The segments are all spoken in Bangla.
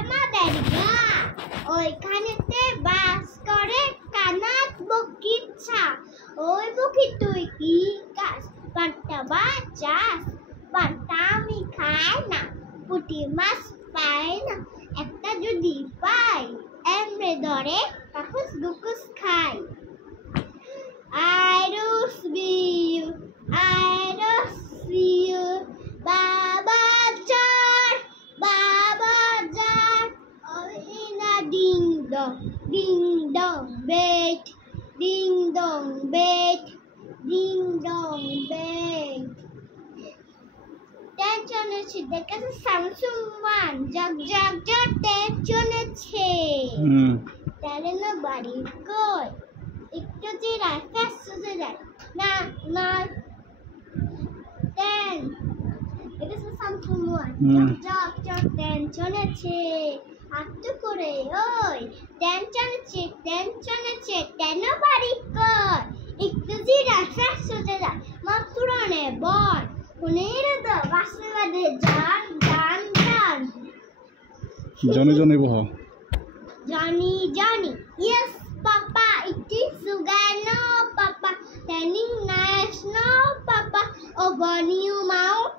আমাদের গা ওইখানেতে বাস করে কানাত বকিচ্ছা ওই বকি তুই কি কাজ পান্তা বাচাস পান্তা আমি খাই না পুঁটি মাছ পাই না একটা যদি পাই এমরে ধরে কাকুস গুকুস খাই I don't see you Baba Jar oh in a ding dong bet ding dong bet tension আছে দেখেন Samsung One জগ tension আছে তাহলে না বাড়ি কই একটু যে রাখা সুজে যায় না ten এটা হচ্ছে Samsung One জগ tension আছে আত্ম করে ওই tension আছে কেন বাড়ি কই একটু যে রাখা সুজে যায় মাতুরানে বল কোনেরে তো বাসবাদে জান Johnny boh Johnny yes papa it is sugar no papa standing nice no papa over new mouth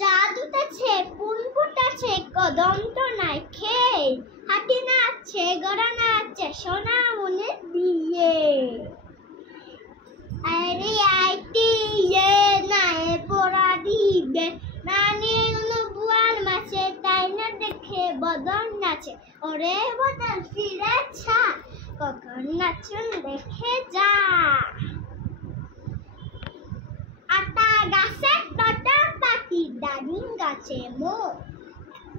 জাদুতেছে পুনপুটাছে কদম তো নাই খেয়ে হাতি নাচছে গড়া নাচছে সোনা মনে দিয়ে আরে আইটি নাই পড়া দিবে নানি বুয়াল মাছে তাই না দেখে বদন নাচে ওরে বদন ফিরে ছা কখন নাচুন দেখে যা আটা গাছে টাটা পাখি দাদিন গাছে মো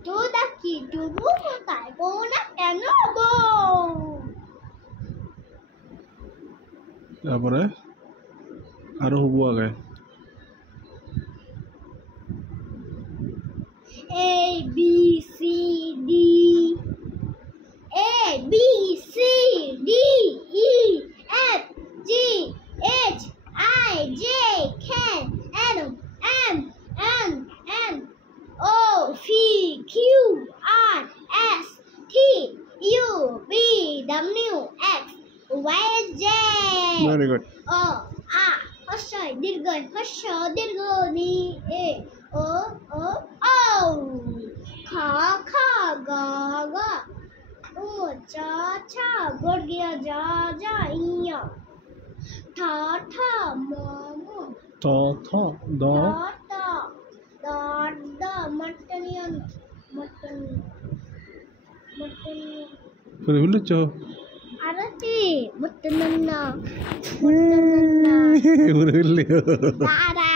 তো দেখি ডুবু কোথায় গো না কেন গো তারপরে আরো হবো আগে A B C D E F G H I J K L M N O P Q R S T U V W X Y Z very good হর্ষই দীর্ঘই হর্ষ দীর্ঘ নি এ ও খ গ উ চ ছ বর্গীয় জ ইয় ঠ ম ত থ দ দ মটনিয়ন পুরো বলেছো আরতি মটনন্ন পুরো বললে তারা